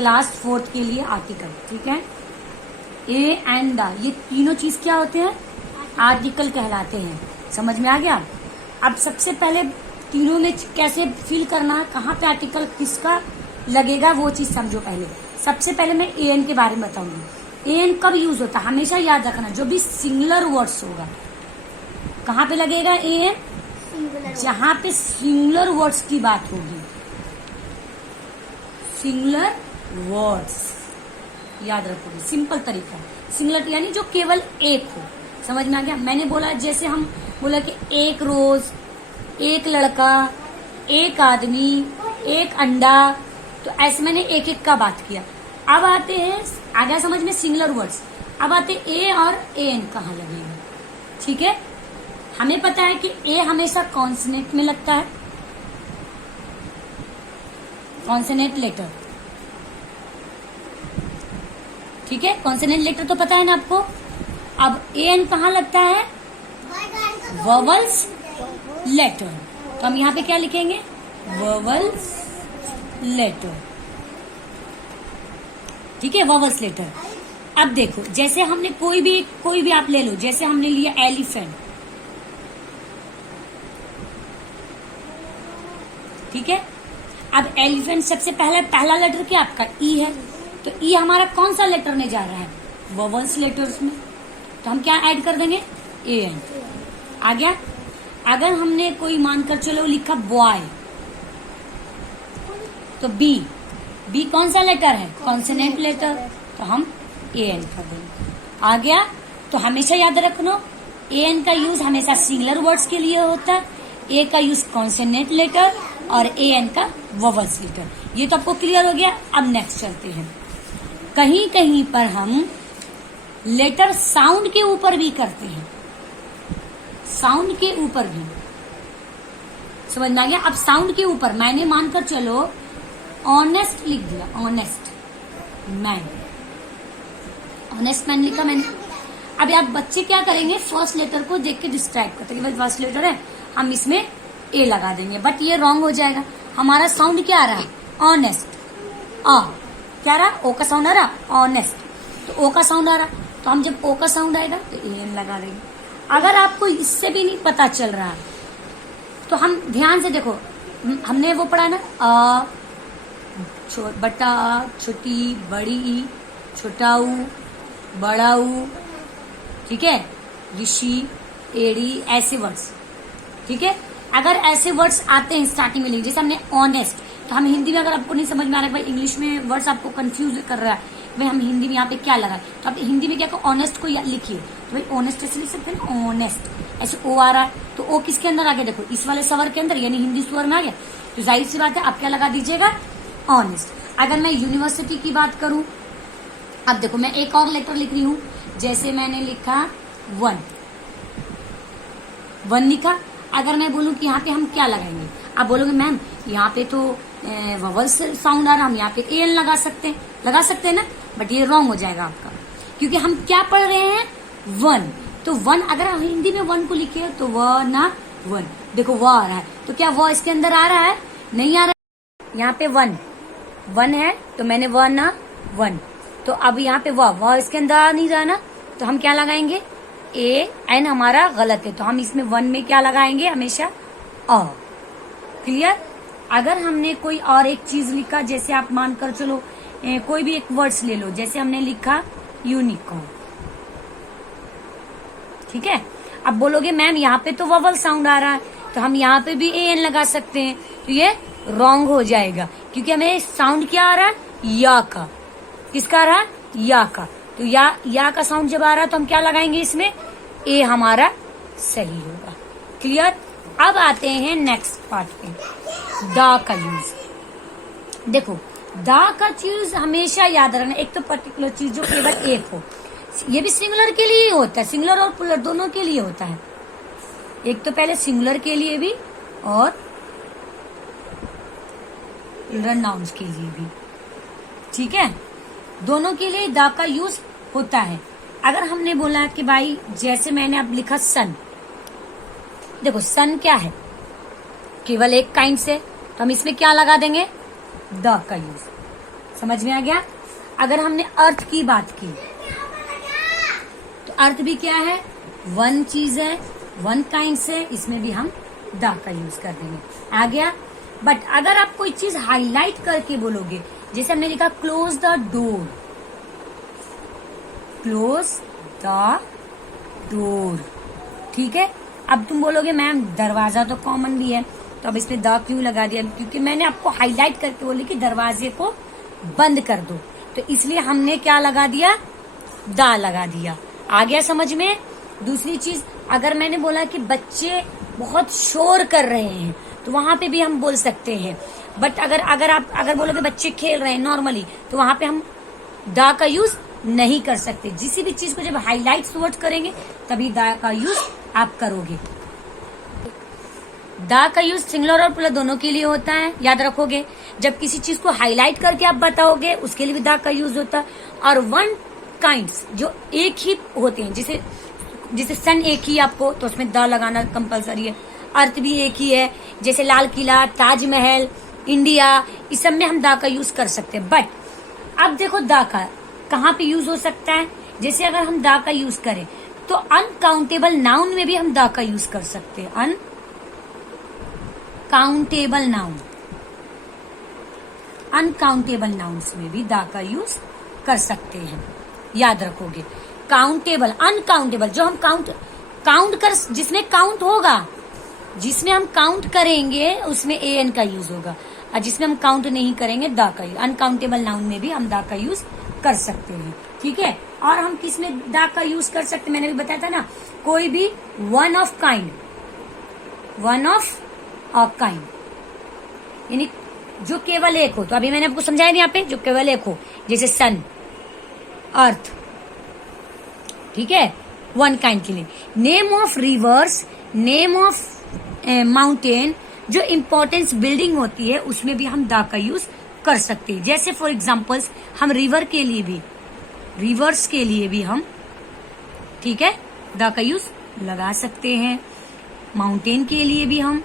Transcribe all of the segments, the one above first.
Class 4th के लिए article, ठीक है। ए एंड द, ये तीनों चीज क्या होते हैं? आर्टिकल कहलाते हैं। समझ में आ गया? अब सबसे पहले तीनों में कैसे फिल करना है, कहाँ पे आर्टिकल किसका लगेगा, वो चीज समझो पहले। सबसे पहले मैं ए एन के बारे में बताऊंगी। ए एन कब यूज होता है, हमेशा याद रखना, जो भी सिंगुलर वर्ड्स होगा कहाँ पे लगेगा ए एन? जहां पे सिंगुलर वर्ड्स की बात होगी। सिंगुलर वर्ड्स याद रखोगे, सिंपल तरीका। सिंगुलर यानी जो केवल एक हो। समझ में आ गया? मैंने बोला, जैसे हम बोला कि एक रोज, एक लड़का, एक आदमी, एक अंडा, तो ऐसे मैंने एक एक का बात किया। अब आते हैं, आ गया समझ में, सिंगुलर वर्ड्स। अब आते ए और ए एन कहाँ लगेगा, ठीक है। हमें पता है कि ए हमेशा कॉन्सोनेंट में लगता है, कॉन्सोनेंट लेटर, ठीक है। कॉन्सोनेंट लेटर तो पता है ना आपको। अब ए एन कहाँ लगता है? Vowels letter. तो हम यहाँ पे क्या लिखेंगे? वोवल्स लेटर, ठीक है, वोवल्स लेटर। अब देखो, जैसे हमने कोई भी आप ले लो, जैसे हमने लिया एलिफेंट, ठीक है। अब एलिफेंट सबसे पहला लेटर क्या आपका? ई है। तो ई हमारा कौन सा लेटर में जा रहा है? वोवल्स लेटर्स में। तो हम क्या ऐड कर देंगे? A N. आ गया। अगर हमने कोई मानकर चलो लिखा बॉय, तो बी कौन सा लेटर है? Consonant letter. तो हम ए एन कर देंगे। आ गया। तो हमेशा याद रखना, ए एन का यूज हमेशा सिंगुलर वर्ड्स के लिए होता है, ए का यूज कॉन्सोनेंट लेटर और ए एन का वोवल्स लेटर। ये तो आपको क्लियर हो गया। अब नेक्स्ट चलते हैं। कहीं कहीं पर हम लेटर साउंड के ऊपर भी करते हैं, साउंड के ऊपर भी। समझ में आ गया? अब साउंड के ऊपर मैंने मानकर चलो ऑनेस्ट लिख दिया, ऑनेस्ट मैन, ऑनेस्ट मैन लिखा मैंने। अब आप बच्चे क्या करेंगे? फर्स्ट लेटर को देख के डिस्ट्रैक्ट करते हैं कि भाई फर्स्ट लेटर है, हम इसमें ए लगा देंगे, बट ये रॉन्ग हो जाएगा। हमारा साउंड क्या आ रहा है? ऑनेस्ट। क्या रहा? ओ का साउंड आ रहा, ऑनेस्ट। तो ओ का साउंड आ रहा, तो हम जब ओ का साउंड आएगा तो ए एन लगा देंगे। अगर आपको इससे भी नहीं पता चल रहा तो हम ध्यान से देखो, हमने वो पढ़ा ना, बटा, छोटी, बड़ी, छोटा ऊ, बड़ा ऊ, ठीक है, ऋषि, एड़ी, ऐसे वर्ड्स, ठीक है। अगर ऐसे वर्ड्स आते हैं स्टार्टिंग में, जैसे हमने ऑनेस्ट, तो हम हिंदी में, अगर आपको नहीं समझ में आ रहा है भाई इंग्लिश में वर्ड्स आपको कंफ्यूज कर रहा है, भाई हम हिंदी में यहाँ पे क्या लगा, तो आप हिंदी में क्या करो? ऑनेस्ट को लिखिए। तो भाई ऑनेस्ट ऐसे लिख सकते हैं, ऑनेस्ट। ऐसे ओ आ रहा है, तो ओ किसके अंदर आ गया? देखो इस वाले स्वर के अंदर, यानी हिंदी स्वर में आ गया। तो जाहिर सी बात है, आप क्या लगा दीजिएगा? ऑनेस्ट। अगर मैं यूनिवर्सिटी की बात करूं, अब देखो मैं एक और लेटर लिख रही हूं, जैसे मैंने लिखा वन लिखा। अगर मैं बोलूं कि यहाँ पे हम क्या लगाएंगे, आप बोलोगे मैम यहाँ पे तो वोवल्स साउंड आ रहा, हम यहाँ पे ए एन लगा सकते हैं ना, बट ये रॉन्ग हो जाएगा आपका, क्योंकि हम क्या पढ़ रहे हैं? वन। तो वन, अगर हम हिंदी में वन को लिखे तो व ना वन, देखो व आ रहा है, तो क्या व इसके अंदर आ रहा है? नहीं आ रहा है। यहाँ पे वन है, तो मैंने व ना वन, तो अब यहाँ पे व इसके अंदर आ नहीं रहा ना, तो हम क्या लगाएंगे? ए एन हमारा गलत है, तो हम इसमें वन में क्या लगाएंगे? हमेशा अ। क्लियर? अगर हमने कोई और एक चीज लिखा, जैसे आप मानकर चलो कोई भी एक वर्ड्स ले लो, जैसे हमने लिखा यूनिकॉर्न, ठीक है। अब बोलोगे मैम यहाँ पे तो वोवल साउंड आ रहा है, तो हम यहाँ पे भी ए एन लगा सकते हैं, तो ये रॉन्ग हो जाएगा, क्योंकि हमें साउंड क्या आ रहा है? या का। किसका आ रहा है? या का। तो या का साउंड जब आ रहा है तो हम क्या लगाएंगे इसमें? ए हमारा सही होगा। क्लियर? अब आते हैं नेक्स्ट पार्ट पे, द का यूज। देखो द का यूज हमेशा याद रखना, एक तो पर्टिकुलर चीज जो केवल एक हो, ये भी सिंगुलर के लिए होता है, सिंगुलर और प्लुरल दोनों के लिए होता है। एक तो पहले सिंगुलर के लिए भी और प्लुरल नाउन्स के लिए भी, ठीक है, दोनों के लिए द का यूज होता है। अगर हमने बोला कि भाई जैसे मैंने अब लिखा सन, देखो सन क्या है? केवल एक काइंड से, तो हम इसमें क्या लगा देंगे? द का यूज। समझ में आ गया। अगर हमने अर्थ की बात की तो अर्थ भी क्या है, वन चीज है, वन काइंड से, इसमें भी हम द का यूज कर देंगे। आ गया। बट अगर आप कोई चीज हाईलाइट करके बोलोगे, जैसे हमने लिखा close the door, close the door, ठीक है। अब तुम बोलोगे मैम दरवाजा तो कॉमन भी है, तो अब इसमें द क्यों लगा दिया, क्योंकि मैंने आपको हाईलाइट करके बोली कि दरवाजे को बंद कर दो, तो इसलिए हमने क्या लगा दिया, द लगा दिया। आ गया समझ में। दूसरी चीज, अगर मैंने बोला कि बच्चे बहुत शोर कर रहे हैं, तो वहां पे भी हम बोल सकते हैं। बट अगर आप बोलोगे बच्चे खेल रहे हैं नॉर्मली, तो वहां पे हम द का यूज नहीं कर सकते। किसी भी चीज को जब हाईलाइट वर्ड करेंगे तभी द का यूज आप करोगे। द का यूज सिंगुलर और प्लूरल दोनों के लिए होता है, याद रखोगे। जब किसी चीज को हाईलाइट करके आप बताओगे, उसके लिए भी द का यूज होता है। और वन काइंड्स जो एक ही होते हैं, जैसे सन एक ही आपको, तो उसमें द लगाना कंपलसरी है। अर्थ भी एक ही है, जैसे लाल किला, ताजमहल, इंडिया, इस सब में हम द का यूज कर सकते हैं। बट अब देखो द का कहाँ पे यूज हो सकता है। जैसे अगर हम द का यूज करें तो अनकाउंटेबल नाउन में भी हम द का यूज कर सकते हैं। अनकाउंटेबल नाउन, अनकाउंटेबल नाउन्स में भी द का यूज कर सकते हैं, याद रखोगे। काउंटेबल, अनकाउंटेबल, जो हम काउंट कर, जिसमें काउंट होगा, जिसमें हम काउंट करेंगे उसमें an का यूज होगा, और जिसमें हम काउंट नहीं करेंगे द का यूज। अनकाउंटेबल नाउन में भी हम द का यूज कर सकते हैं, ठीक है। और हम किस में द का यूज कर सकते हैं, मैंने भी बताया था ना, कोई भी one of kind, one of a kind, यानी जो केवल एक हो। तो अभी मैंने आपको समझाया नहीं यहाँ पे, जो केवल एक हो, जैसे सन, अर्थ, ठीक है, वन काइंड के लिए। Name of reverse, name of mountain, जो इम्पोर्टेंस बिल्डिंग होती है उसमें भी हम द का यूज कर सकते हैं। जैसे फॉर एग्जाम्पल्स हम रिवर के लिए भी, रिवर्स के लिए भी हम, ठीक है, द का यूज लगा सकते हैं। माउंटेन के लिए भी हम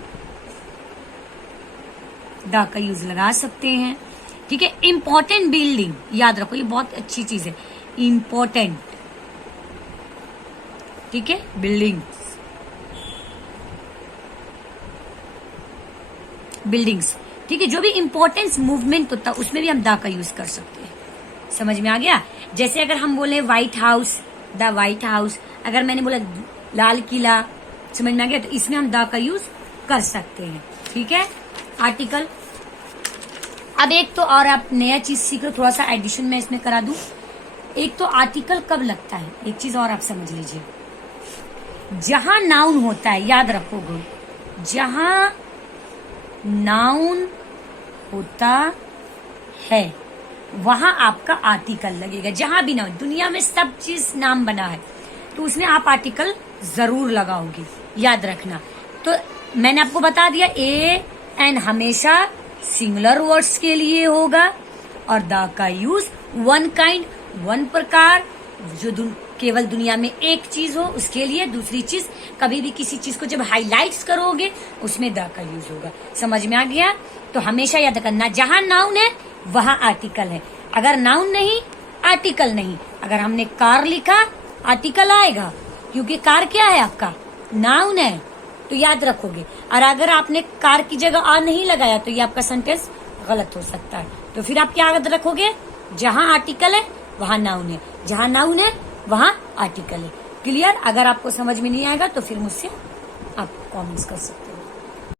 द का यूज लगा सकते हैं, ठीक है। इम्पोर्टेंट बिल्डिंग, याद रखो, ये बहुत अच्छी चीज है, इम्पोर्टेंट, ठीक है, बिल्डिंग्स, ठीक है, जो भी इंपॉर्टेंस मूवमेंट होता है उसमें भी हम द का यूज कर सकते हैं। समझ में आ गया। जैसे अगर हम बोले white house, the white house, अगर मैंने बोला लाल किला, समझ में आ गया, तो इसमें हम द का यूज कर सकते हैं, ठीक है। आर्टिकल, अब एक तो और आप नया चीज सीख लो, थोड़ा सा एडिशन में इसमें करा दूं। एक तो आर्टिकल कब लगता है, एक चीज और आप समझ लीजिए, जहां नाउन होता है, याद रखोगे, जहां नाउन होता है वहां आपका आर्टिकल लगेगा। जहां भी नाउन, दुनिया में सब चीज नाम बना है तो उसमें आप आर्टिकल जरूर लगाओगे, याद रखना। तो मैंने आपको बता दिया, एन हमेशा सिंगुलर वर्ड्स के लिए होगा, और द का यूज वन काइंड, वन प्रकार, जो केवल दुनिया में एक चीज हो उसके लिए। दूसरी चीज, कभी भी किसी चीज को जब हाईलाइट्स करोगे उसमें द का यूज होगा। समझ में आ गया। तो हमेशा याद करना, जहां नाउन है वहां आर्टिकल है, अगर नाउन नहीं आर्टिकल नहीं। अगर हमने कार लिखा आर्टिकल आएगा, क्योंकि कार क्या है आपका, नाउन है, तो याद रखोगे। और अगर आपने कार की जगह आ नहीं लगाया तो ये आपका सेंटेंस गलत हो सकता है। तो फिर आप क्या याद रखोगे, जहां आर्टिकल है वहां नाउन है, जहां नाउन है वहां आर्टिकल है। क्लियर। अगर आपको समझ में नहीं आएगा तो फिर मुझसे आप कमेंट्स कर सकते हैं।